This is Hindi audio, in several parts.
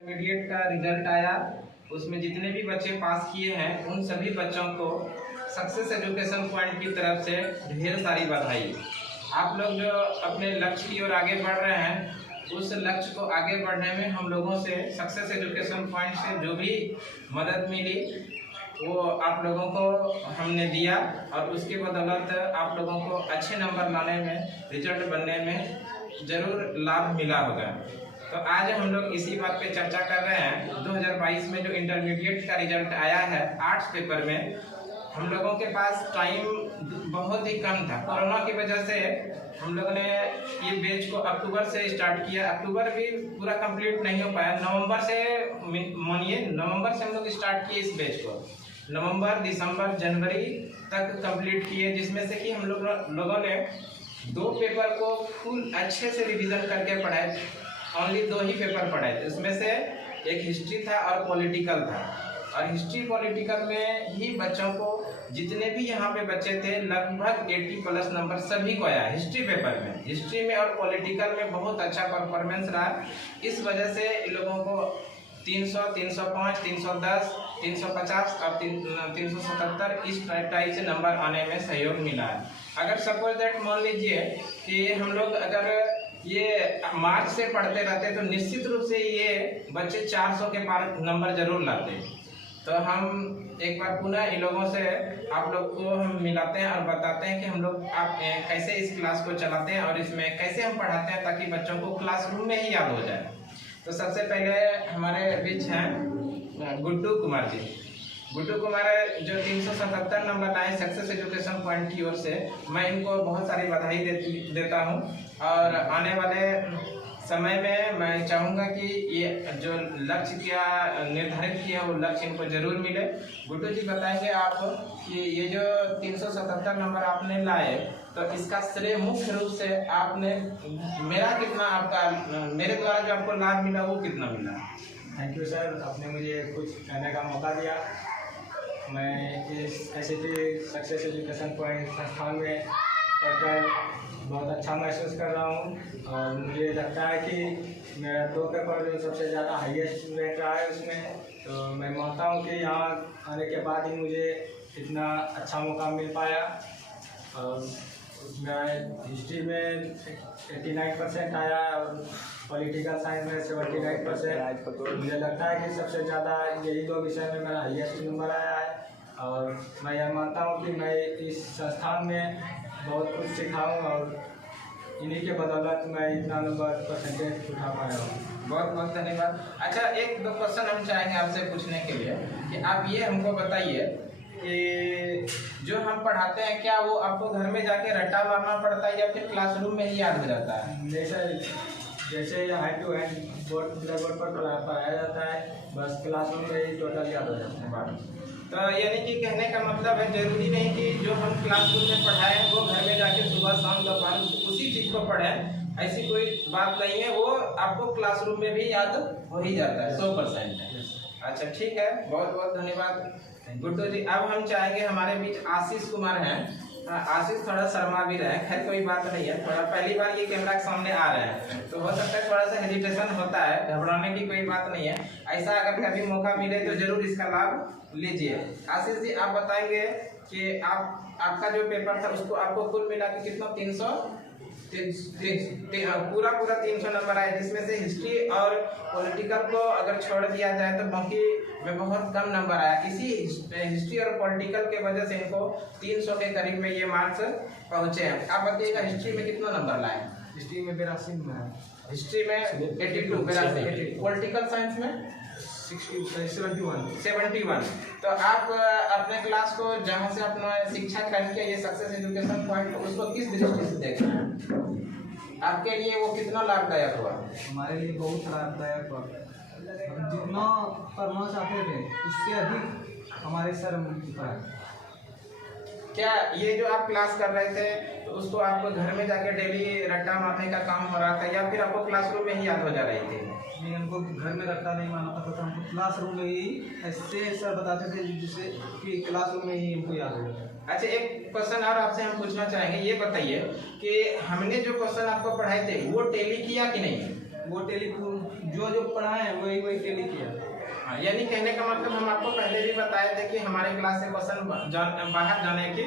इंटरमीडिएट का रिजल्ट आया, उसमें जितने भी बच्चे पास किए हैं उन सभी बच्चों को सक्सेस एजुकेशन पॉइंट की तरफ से ढेर सारी बधाई। आप लोग जो अपने लक्ष्य की ओर आगे बढ़ रहे हैं, उस लक्ष्य को आगे बढ़ने में हम लोगों से सक्सेस एजुकेशन पॉइंट से जो भी मदद मिली वो आप लोगों को हमने दिया और उसके बदौलत आप लोगों को अच्छे नंबर लाने में, रिजल्ट बनने में ज़रूर लाभ मिला होगा। तो आज हम लोग इसी बात पे चर्चा कर रहे हैं। 2022 में जो इंटरमीडिएट का रिजल्ट आया है आर्ट्स पेपर में, हम लोगों के पास टाइम बहुत ही कम था। कोरोना की वजह से हम लोगों ने ये बैच को अक्टूबर से स्टार्ट किया। अक्टूबर भी पूरा कंप्लीट नहीं हो पाया। नवंबर से मानिए, नवंबर से हम लोग स्टार्ट किए इस बैच को। नवंबर, दिसंबर, जनवरी तक कंप्लीट किए, जिसमें से कि हम लोगों ने 2 पेपर को फुल अच्छे से रिवीजन करके पढ़ाए। ओनली 2 ही पेपर पढ़े थे, उसमें से एक हिस्ट्री था और पॉलिटिकल था। और हिस्ट्री पॉलिटिकल में ही बच्चों को, जितने भी यहाँ पे बच्चे थे, लगभग 80+ नंबर सभी को आया हिस्ट्री पेपर में। हिस्ट्री में और पॉलिटिकल में बहुत अच्छा परफॉर्मेंस रहा। इस वजह से इन लोगों को 300, 305, 310, 350 और 377 इस टाइप से नंबर आने में सहयोग मिला है। अगर सपोज दैट मान लीजिए कि हम लोग अगर ये मार्च से पढ़ते रहते तो निश्चित रूप से ये बच्चे 400 के पार नंबर जरूर लाते। तो हम एक बार पुनः इन लोगों से आप लोग को हम मिलाते हैं और बताते हैं कि हम लोग आप कैसे इस क्लास को चलाते हैं और इसमें कैसे हम पढ़ाते हैं ताकि बच्चों को क्लासरूम में ही याद हो जाए। तो सबसे पहले हमारे बीच हैं गुड्डू कुमार जी। गुड्डू कुमार जो 377 नंबर लाए सक्सेस एजुकेशन पॉइंट की ओर से, मैं इनको बहुत सारी बधाई देता हूं। और आने वाले समय में मैं चाहूँगा कि ये जो लक्ष्य क्या निर्धारित किया वो लक्ष्य इनको जरूर मिले। गुड्डू जी बताएंगे आप कि ये जो 377 नंबर आपने लाए, तो इसका श्रेय मुख्य रूप से आपने मेरे द्वारा जो आपको लाभ मिला वो कितना मिला? थैंक यू सर, आपने मुझे कुछ कहने का मौका दिया। मैं इस SAT सक्सेस एजुकेशन पॉइंट संस्थान में पढ़कर बहुत अच्छा महसूस कर रहा हूँ। और मुझे लगता है कि मेरा 2 पेपर जो सबसे ज़्यादा हाईएस्ट रैंक रहा है उसमें, तो मैं मानता हूँ कि यहाँ आने के बाद ही मुझे इतना अच्छा मौका मिल पाया। और मैं हिस्ट्री में 89% आया और पॉलिटिकल साइंस में 79%। मुझे लगता है कि सबसे ज़्यादा यही 2 विषय में मेरा हाईएस्ट नंबर आया है। और मैं यह मानता हूँ कि मैं इस संस्थान में बहुत कुछ सीखा हूँ और इन्हीं के बदौलत मैं इतना नंबर परसेंटेज उठा पाया हूँ। बहुत बहुत धन्यवाद। अच्छा, 1-2 क्वेश्चन हम चाहेंगे आपसे पूछने के लिए कि आप ये हमको बताइए कि जो हम पढ़ाते हैं क्या वो आपको घर में जाके रट्टा मारना पड़ता है या फिर क्लासरूम में ही याद हो जाता है? जैसे hand to hand blackboard पर पढ़ाया जाता है, बस क्लासरूम में ही टोटल याद हो जाता है। तो यानी कि कहने का मतलब है जरूरी नहीं कि जो हम क्लासरूम में पढ़ाएं वो घर में जाके सुबह शाम दोपहर उसी चीज़ को पढ़ें, ऐसी कोई बात नहीं है। वो आपको क्लासरूम में भी याद हो ही जाता है 100%। अच्छा ठीक है, बहुत बहुत धन्यवाद गुड्डू जी। अब हम चाहेंगे, हमारे बीच आशीष कुमार हैं। आशीष थोड़ा शर्मा भी रहे, खैर कोई बात नहीं है, थोड़ा पहली बार ये कैमरा के सामने आ रहे हैं तो हो सकता है थोड़ा सा हेजिटेशन होता है, घबराने की कोई बात नहीं है। ऐसा अगर कभी मौका मिले तो जरूर इसका लाभ लीजिए। आशीष जी, आप बताएंगे कि आपका जो पेपर था उसको आपको कुल मिला के कितना पूरा 300 नंबर आए, जिसमें से हिस्ट्री और पॉलिटिकल को अगर छोड़ दिया जाए तो बाकी में बहुत कम नंबर आया। इसी हिस्ट्री और पॉलिटिकल के वजह से इनको 300 के करीब में ये मार्क्स पहुंचे हैं। आप बताइएगा हिस्ट्री में कितना नंबर लाए? हिस्ट्री में 82 में, हिस्ट्री में 82, पॉलिटिकल साइंस में 71। तो आप अपने क्लास को जहाँ से अपना शिक्षा करके ये सक्सेस एजुकेशन पॉइंट उसको किस दृष्टि से देख रहे हैं? आपके लिए वो कितना लाभदायक हुआ? हमारे लिए बहुत लाभदायक हुआ। हम जितना पढ़ना चाहते थे उससे अधिक हमारे सर पर। क्या ये जो आप क्लास कर रहे थे तो उसको आपको घर में जाके डेली रट्टा मारने का काम हो रहा था या फिर आपको क्लासरूम में ही याद हो जा रही थी? नहीं, हमको घर में रट्टा नहीं मारना पड़ता था, हमको क्लासरूम में ही ऐसे सर बताते थे जिससे कि क्लासरूम में ही हमको याद हो जाता। अच्छा, एक क्वेश्चन और आपसे हम पूछना चाहेंगे, ये बताइए कि हमने जो क्वेश्चन आपको पढ़ाए थे वो टैली किया कि नहीं? वो टैली जो जो पढ़ाए हैं वही वही टेली किया। हाँ, यानी कहने का मतलब हम आपको पहले भी बताए थे कि हमारे क्लास से क्वेश्चन बाहर जाने की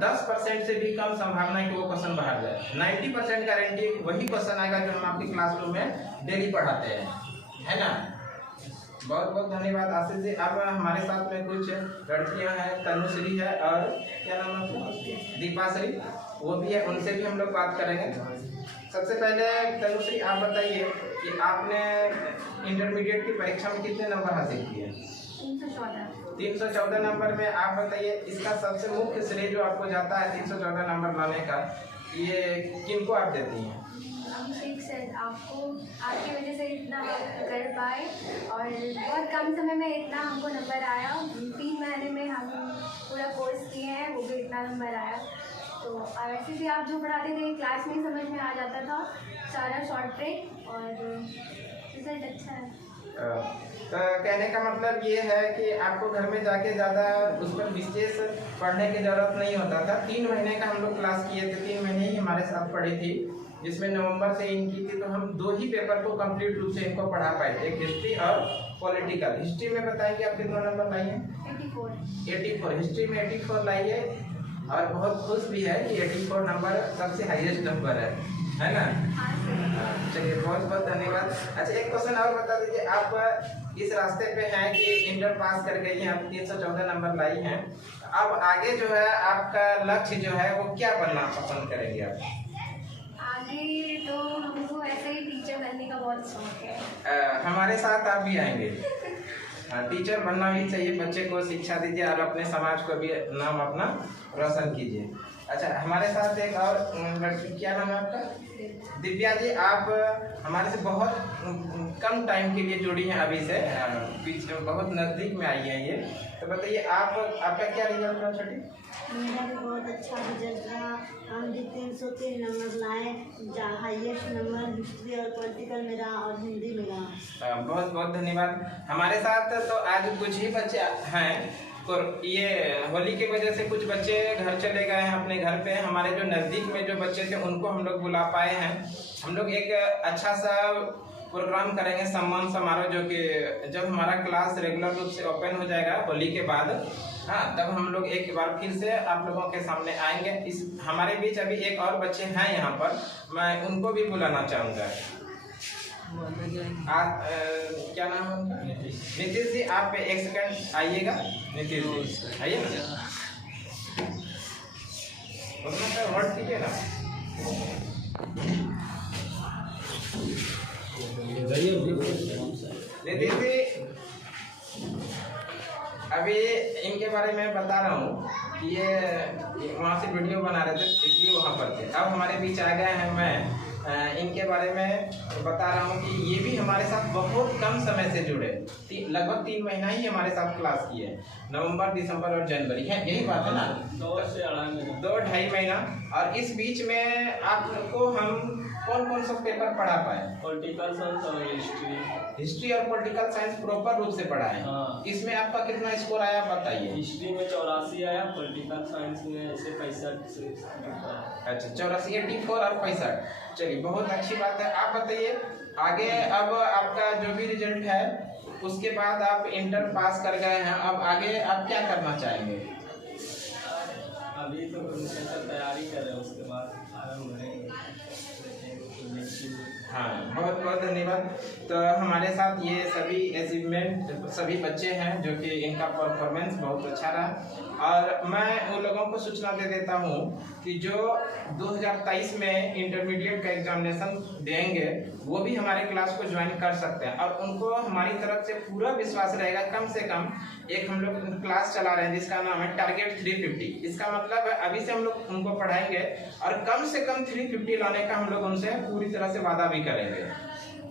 10% से भी कम संभावना है कि वो क्वेश्चन बाहर जाए। 90% गारंटी वही क्वेश्चन आएगा जो हम आपकी क्लासरूम में डेली पढ़ाते हैं, है ना। बहुत बहुत धन्यवाद आशीष जी। अब हमारे साथ में कुछ लड़कियां हैं, तनुश्री है और क्या नाम है, दीपाश्री, वो भी है, उनसे भी हम लोग बात करेंगे। सबसे पहले तनुश्री आप बताइए कि आपने इंटरमीडिएट की परीक्षा में कितने नंबर हासिल किए? 314 नंबर में। आप बताइए इसका सबसे मुख्य श्रेय जो आपको जाता है 314 नंबर लाने का, ये किनको आप देती हैं? अभिषेक सर, आपको आपकी वजह से इतना कर पाए और बहुत कम समय में इतना हमको नंबर आया। 3 महीने में हम पूरा कोर्स किए हैं, वो भी इतना नंबर आया। तो वैसे भी आप जो पढ़ाते थे क्लास में समझ में आ जाता था, सारा शॉर्ट ट्रिक, और रिजल्ट अच्छा है। तो कहने का मतलब ये है कि आपको घर में जाके ज़्यादा उस पर विशेष पढ़ने की ज़रूरत नहीं होता था। 3 महीने का हम लोग क्लास किए थे, 3 महीने ही हमारे साथ पढ़ी थी, जिसमें नवंबर से इनकी थी, तो हम 2 ही पेपर को कंप्लीट रूप से इनको पढ़ा पाए थे, एक हिस्ट्री और पॉलिटिकल। हिस्ट्री में बताएंगे आप कितना नंबर लाई हैं? 84। हिस्ट्री में 84 लाई है और बहुत खुश भी है कि 84 नंबर सबसे हाईएस्ट नंबर है ना। चलिए बहुत बहुत धन्यवाद। अच्छा, एक क्वेश्चन और बता दीजिए, आप इस रास्ते पे हैं कि इंटर पास कर गई हैं, आप 314 नंबर लाई हैं, अब आगे जो है आपका लक्ष्य जो है वो क्या बनना पसंद करेंगे आप? आगे तो हमको ऐसे ही टीचर बनने का बहुत शौक है। हमारे साथ आप भी आएंगे? टीचर बनना भी चाहिए, बच्चे को शिक्षा दीजिए और अपने समाज को भी नाम अपना रोशन कीजिए। अच्छा, हमारे साथ एक और लड़की, क्या नाम है आपका? दिव्या जी। आप हमारे से बहुत कम टाइम के लिए जुड़ी हैं, अभी से पीछे बहुत नज़दीक में आई हैं ये, तो बताइए आपका क्या रिजल्ट रहा छोटी? मेरा भी बहुत अच्छा रिजल्ट रहा। हम भी 303 नंबर लाए, हाईएस्ट नंबर हिस्ट्री और पॉलिटिकल में रहा और हिंदी में रहा। बहुत बहुत धन्यवाद। हमारे साथ तो आज कुछ ही बच्चे हैं, और ये होली की वजह से कुछ बच्चे घर चले गए हैं अपने घर पे। हमारे जो नज़दीक में जो बच्चे थे उनको हम लोग बुला पाए हैं। हम लोग एक अच्छा सा प्रोग्राम करेंगे, सम्मान समारोह, जो कि जब हमारा क्लास रेगुलर रूप से ओपन हो जाएगा होली के बाद, हाँ, तब हम लोग एक बार फिर से आप लोगों के सामने आएंगे। इस हमारे बीच अभी एक और बच्चे हैं यहाँ पर, मैं उनको भी बुलाना चाहूँगा। क्या नाम है उनका? नीतीश जी। आप 1 सेकंड आइएगा, नीतीश जी आइए ना, उसमें वर्ड कीजिए ना। नीतीश जी, अभी इनके बारे में बता रहा हूँ कि ये वहाँ से वीडियो बना रहे थे, इसलिए वहाँ पर थे। अब हमारे बीच आ गए हैं, मैं इनके बारे में बता रहा हूँ कि ये भी हमारे साथ बहुत कम समय से जुड़े, लगभग 3 महीना ही हमारे साथ क्लास किए, नवंबर, दिसंबर और जनवरी है, यही बात है ना, 2 से 2.5 महीना, 2-2.5 महीना। और इस बीच में आपको हम कौन कौन सा पेपर पढ़ा पाए? पॉलिटिकल साइंस और हिस्ट्री और पॉलिटिकल साइंस प्रॉपर रूप से पढ़ा है। हाँ। इसमें आपका कितना स्कोर आया बताइए? हिस्ट्री में 84 आया, पॉलिटिकल साइंस में ऐसे 65 से। अच्छा, 84, 84 और 65। चलिए बहुत अच्छी बात है। आप बताइए आगे, अब आपका जो भी रिजल्ट है उसके बाद आप इंटर पास कर गए हैं, अब आगे आप क्या करना चाहेंगे? अभी तो तैयारी कर रहे हैं, उसके बाद आरंभ करेंगे। हाँ, बहुत बहुत धन्यवाद। तो हमारे साथ ये सभी अचीवमेंट सभी बच्चे हैं जो कि इनका परफॉर्मेंस बहुत अच्छा रहा। और मैं उन लोगों को सूचना दे देता हूँ कि जो 2023 में इंटरमीडिएट का एग्जामिनेशन देंगे वो भी हमारे क्लास को ज्वाइन कर सकते हैं, और उनको हमारी तरफ से पूरा विश्वास रहेगा। कम से कम एक हम लोग क्लास चला रहे हैं जिसका नाम है टारगेट 350। इसका मतलब है अभी से हम लोग उनको पढ़ाएंगे और कम से कम 350 लाने का हम लोग उनसे पूरी तरह से वादा भी करेंगे।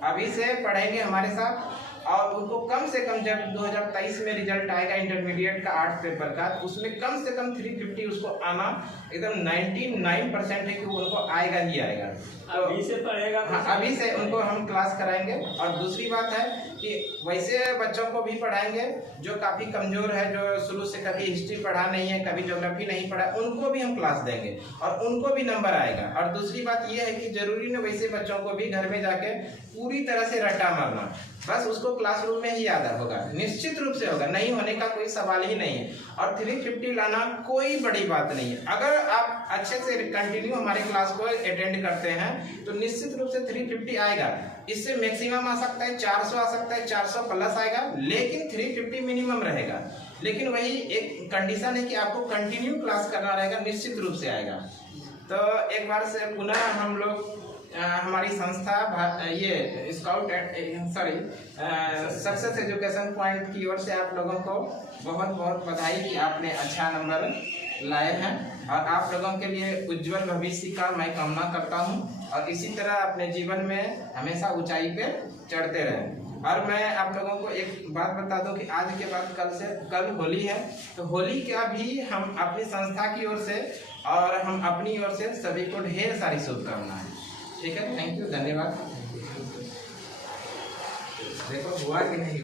अभी से पढ़ेंगे हमारे साथ और उनको कम से कम जब 2023 में रिजल्ट आएगा इंटरमीडिएट का आर्ट पेपर का, तो उसमें कम से कम 350 उसको आना एकदम 99% है कि वो उनको आएगा ही आएगा। तो अभी से पढ़ेगा। हाँ, अभी से उनको हम क्लास कराएंगे। और दूसरी बात है कि वैसे बच्चों को भी पढ़ाएंगे जो काफ़ी कमज़ोर है, जो शुरू से कभी हिस्ट्री पढ़ा नहीं है, कभी ज्योग्राफी नहीं पढ़ा, उनको भी हम क्लास देंगे और उनको भी नंबर आएगा। और दूसरी बात यह है कि जरूरी नहीं वैसे बच्चों को भी घर में जाके पूरी तरह से रट्टा मारना, बस उसको क्लासरूम में ही याद होगा, निश्चित रूप से होगा, नहीं होने का कोई सवाल ही नहीं है। और 350 लाना कोई बड़ी बात नहीं है। अगर आप अच्छे से कंटिन्यू हमारे क्लास को अटेंड करते हैं तो निश्चित रूप से 350 आएगा। इससे मैक्सिमम आ सकता है 400 आ सकता है, 400 प्लस आएगा, लेकिन 350 मिनिमम रहेगा। लेकिन वही एक कंडीशन है कि आपको कंटिन्यू क्लास करना रहेगा, निश्चित रूप से आएगा। तो एक बार से पुनः हम लोग हमारी संस्था ये स्काउट सक्सेस एजुकेशन पॉइंट की ओर से आप लोगों को बहुत बहुत बधाई कि आपने अच्छा नंबर लाए हैं और आप लोगों के लिए उज्जवल भविष्य का मैं कामना करता हूं और इसी तरह अपने जीवन में हमेशा ऊंचाई पे चढ़ते रहें। और मैं आप लोगों को एक बात बता दूं कि आज के बाद कल होली है, तो होली का भी हम अपनी संस्था की ओर से और हम अपनी ओर से सभी को ढेर सारी शुभकामनाएं। ठीक है, थैंक यू, धन्यवाद। देखो हुआ कि नहीं।